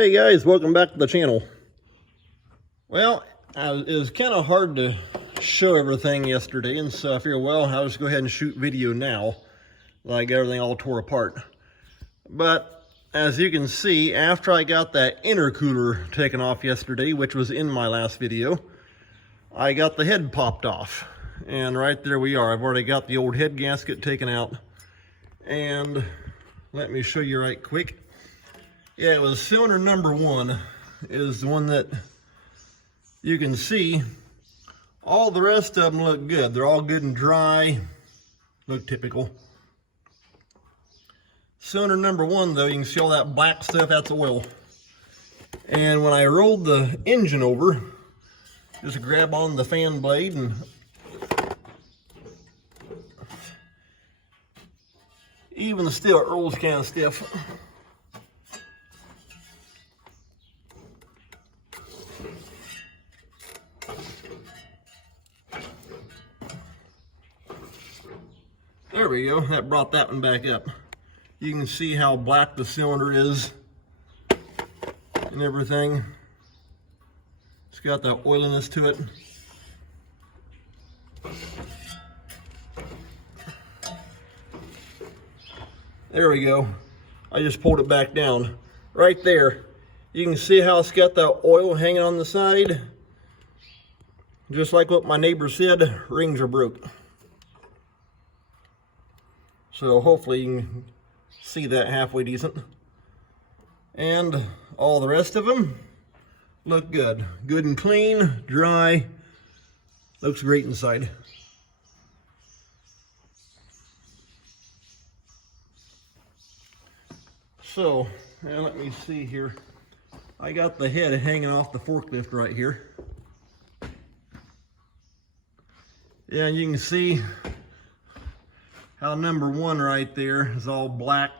Hey guys, welcome back to the channel. Well, it was kind of hard to show everything yesterday, and so I figured, well, I'll just go ahead and shoot video now. Like everything all tore apart. But as you can see, after I got that intercooler taken off yesterday, which was in my last video, I got the head popped off. And right there we are. I've already got the old head gasket taken out. And let me show you right quick. Yeah, it was cylinder number 1 is the one that you can see. All the rest of them look good. They're all good and dry. Look typical. Cylinder number 1 though, you can see all that black stuff, that's oil. And when I rolled the engine over, just grab on the fan blade and even still it rolls kind of stiff. There we go, that brought that one back up. You can see how black the cylinder is and everything. It's got that oiliness to it. There we go. I just pulled it back down. Right there, you can see how it's got that oil hanging on the side. Just like what my neighbor said, rings are broke. So hopefully you can see that halfway decent. And all the rest of them look good. Good and clean, dry. Looks great inside. So, now let me see here. I got the head hanging off the forklift right here. Yeah, you can see how number 1 right there is all black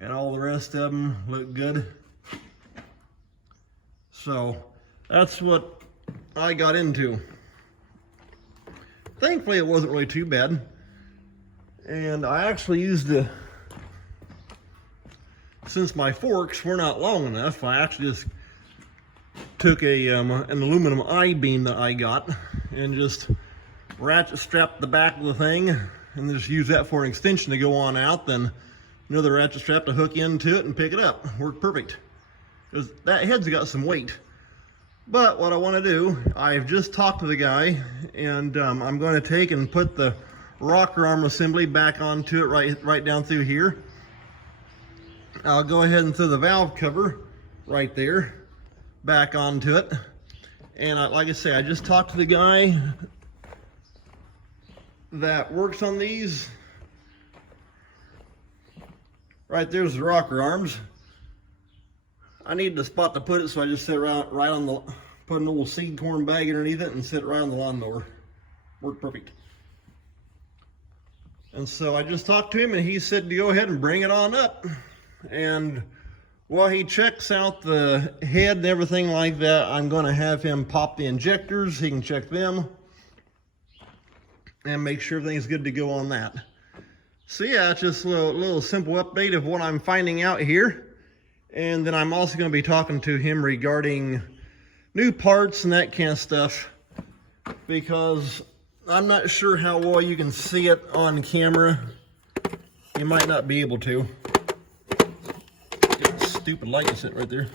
and all the rest of them look good. So that's what I got into. Thankfully it wasn't really too bad. And I actually used since my forks were not long enough, I actually just took an aluminum I-beam that I got and just ratchet strapped the back of the thing and just use that for an extension to go on out, then another ratchet strap to hook into it and pick it up. Worked perfect. Because that head's got some weight. But what I want to do, I've just talked to the guy, and I'm going to take and put the rocker arm assembly back onto it right down through here. I'll go ahead and throw the valve cover right there back onto it. And like I say, I just talked to the guy that works on these. Right there's the rocker arms. I need the spot to put it, so I just sit right on the, put an old seed corn bag underneath it and sit right on the lawnmower. Worked perfect. And so I just talked to him and he said to go ahead and bring it on up. And while he checks out the head and everything like that, I'm going to have him pop the injectors. He can check them and make sure everything's good to go on that. So yeah, it's just a little simple update of what I'm finding out here. And then I'm also going to be talking to him regarding new parts and that kind of stuff, because I'm not sure how well you can see it on camera. You might not be able to. Get the stupid light to sit right there.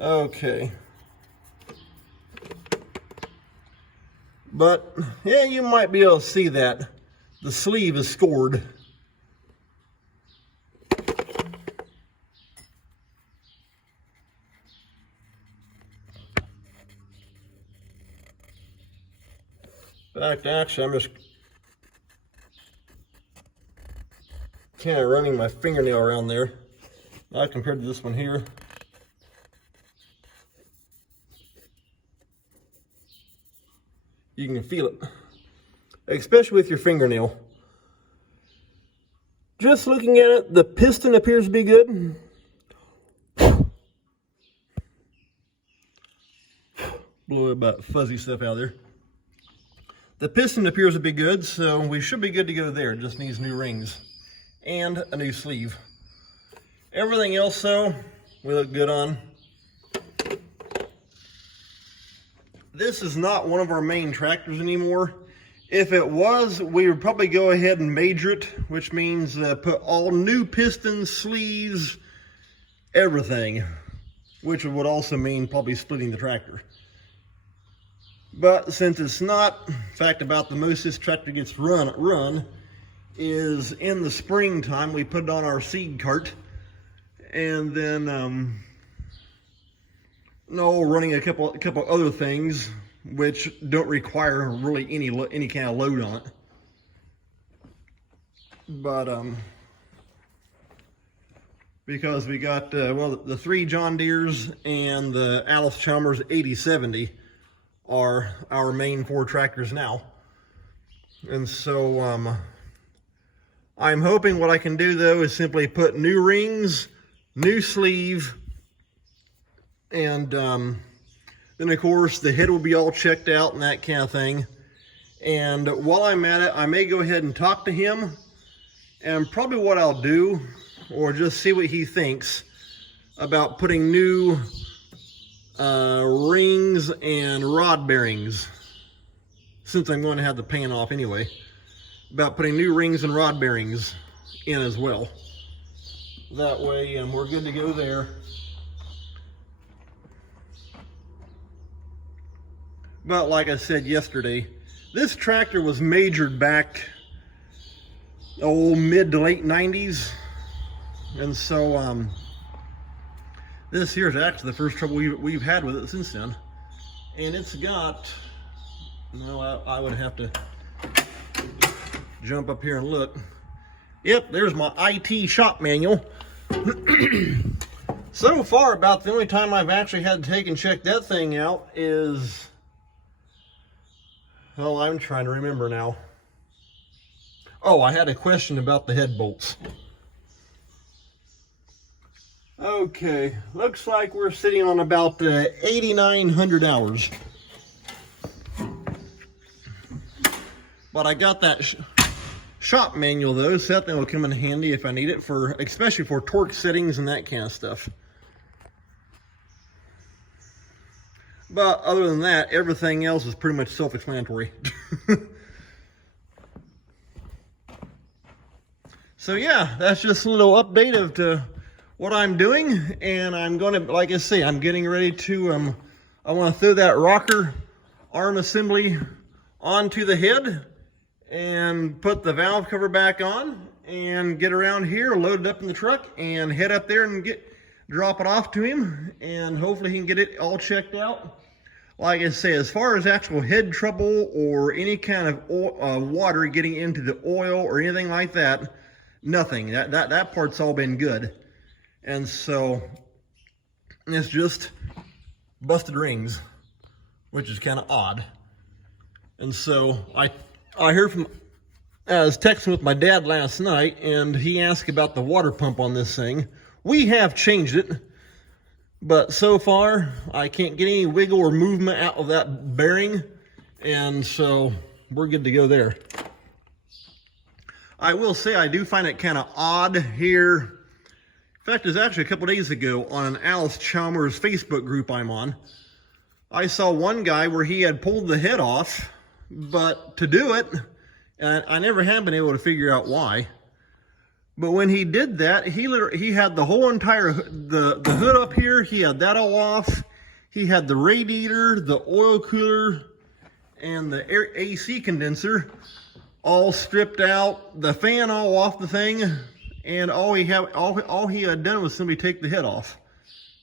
Okay. But yeah, you might be able to see that the sleeve is scored. In fact, actually, I'm just kind of running my fingernail around there. Not compared to this one here. You can feel it, especially with your fingernail. Just looking at it, the piston appears to be good. Blow about fuzzy stuff out of there. The piston appears to be good, so we should be good to go there. It just needs new rings. and a new sleeve. Everything else, though, we look good on. This is not one of our main tractors anymore. If it was, we would probably go ahead and major it, which means put all new pistons, sleeves, everything, which would also mean probably splitting the tractor. But since it's not, in fact, about the most this tractor gets run is in the springtime. We put it on our seed cart, and then running a couple other things which don't require really any kind of load on it. But because we got the 3 John Deeres and the Allis-Chalmers 8070 are our main 4 tractors now. And so I'm hoping what I can do, though, is simply put new rings, new sleeve, and then of course the head will be all checked out and that kind of thing. And while I'm at it, I may go ahead and talk to him, and probably what I'll do, or just see what he thinks about putting new rings and rod bearings, since I'm going to have the pan off anyway, about putting new rings and rod bearings in as well. That way we're good to go there. But like I said yesterday, this tractor was majored back mid to late 90s. And so this here is actually the first trouble we've had with it since then. And it's got, I would have to jump up here and look. Yep, there's my IT shop manual. So far, about the only time I've actually had to take and check that thing out is, well, I'm trying to remember now. Oh, I had a question about the head bolts. Okay, looks like we're sitting on about 8,900 hours. But I got that shop manual, though, so that thing will come in handy if I need it, especially for torque settings and that kind of stuff. But other than that, everything else is pretty much self-explanatory. So yeah, that's just a little update of to what I'm doing, and I'm going to, like I say, I'm getting ready to, I want to throw that rocker arm assembly onto the head and put the valve cover back on and get around here, load it up in the truck, and head up there and drop it off to him, and hopefully he can get it all checked out. Like I say, as far as actual head trouble or any kind of water getting into the oil or anything like that, nothing. That part's all been good. And so it's just busted rings, which is kind of odd. And so I heard from, I was texting with my dad last night, and he asked about the water pump on this thing. We have changed it, but so far I can't get any wiggle or movement out of that bearing, and so we're good to go there. I will say I do find it kind of odd here. In fact, it was actually a couple days ago on an Allis-Chalmers Facebook group I'm on. I saw one guy where he had pulled the head off, but to do it, and I never have been able to figure out why. But when he did that, he had the whole entire, the hood up here, he had that all off. He had the radiator, the oil cooler, and the AC condenser all stripped out, the fan all off the thing, and all he had done was simply take the head off.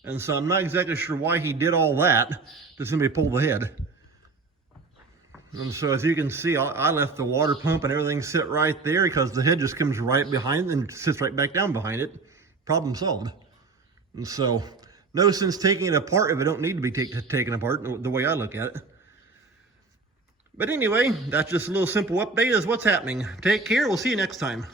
And so I'm not exactly sure why he did all that to simply pull the head. And so as you can see, I left the water pump and everything sit right there because the head just comes right behind and sits right back down behind it. Problem solved. And so no sense taking it apart if it don't need to be taken apart, the way I look at it. But anyway, that's just a little simple update as what's happening. Take care. We'll see you next time.